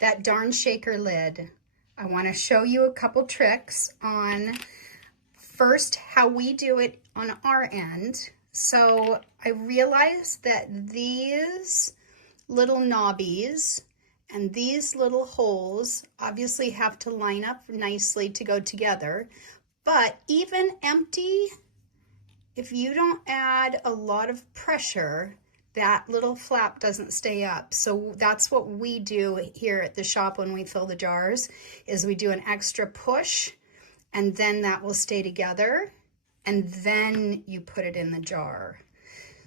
that darn shaker lid. I want to show you a couple tricks on first how we do it on our end. So I realized that these little knobbies and these little holes obviously have to line up nicely to go together, but even empty, if you don't add a lot of pressure, that little flap doesn't stay up. So that's what we do here at the shop when we fill the jars, is we do an extra push and then that will stay together and then you put it in the jar.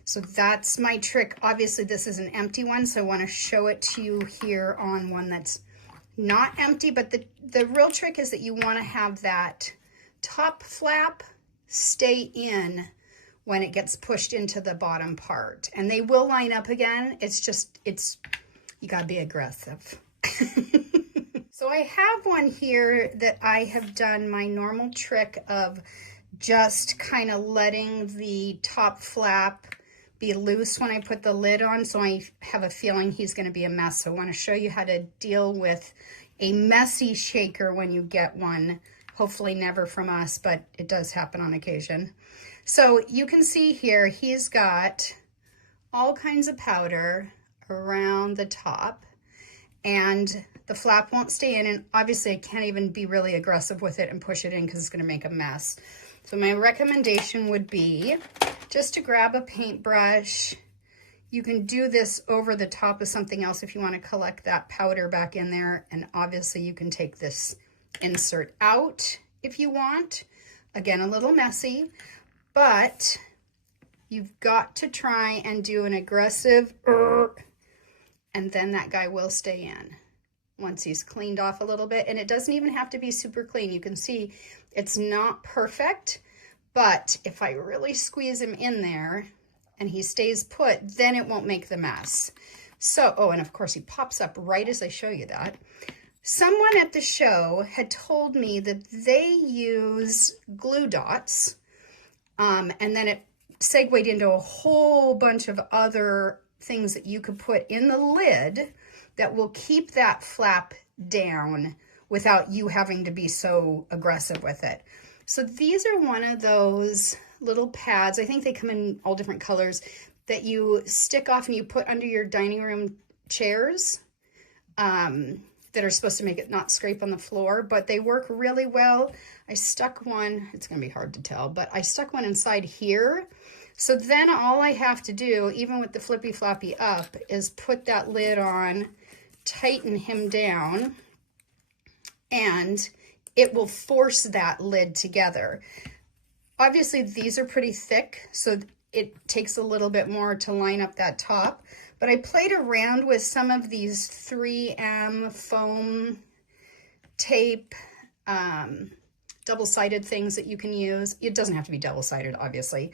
So that's my trick. Obviously this is an empty one, so I want to show it to you here on one that's not empty, but the real trick is that you want to have that top flap stay in when it gets pushed into the bottom part, and they will line up again. You gotta be aggressive. So I have one here that I have done my normal trick of just kind of letting the top flap be loose when I put the lid on, so I have a feeling he's gonna be a mess. So I wanna show you how to deal with a messy shaker when you get one. Hopefully never from us, but it does happen on occasion. So you can see here, he's got all kinds of powder around the top and the flap won't stay in, and obviously I can't even be really aggressive with it and push it in because it's gonna make a mess. So my recommendation would be just to grab a paintbrush. You can do this over the top of something else if you want to collect that powder back in there, and obviously you can take this insert out if you want. Again, a little messy, but you've got to try and do an aggressive, and then that guy will stay in once he's cleaned off a little bit. And it doesn't even have to be super clean. You can see it's not perfect, but if I really squeeze him in there and he stays put, then it won't make the mess. So, oh, and of course he pops up right as I show you that. Someone at the show had told me that they use glue dots, and then it segued into a whole bunch of other things that you could put in the lid that will keep that flap down without you having to be so aggressive with it. So these are one of those little pads. I think they come in all different colors that you stick off and you put under your dining room chairs. That are supposed to make it not scrape on the floor, but they work really well. I stuck one, it's gonna be hard to tell, but I stuck one inside here. So then all I have to do, even with the flippy floppy up, is put that lid on, tighten him down, and it will force that lid together. Obviously these are pretty thick, so it takes a little bit more to line up that top. But I played around with some of these 3M foam tape, double-sided things that you can use. It doesn't have to be double-sided, obviously.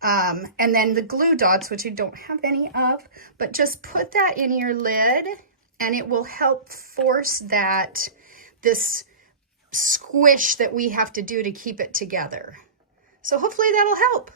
And then the glue dots, which I don't have any of, but just put that in your lid and it will help force this squish that we have to do to keep it together. So hopefully that'll help.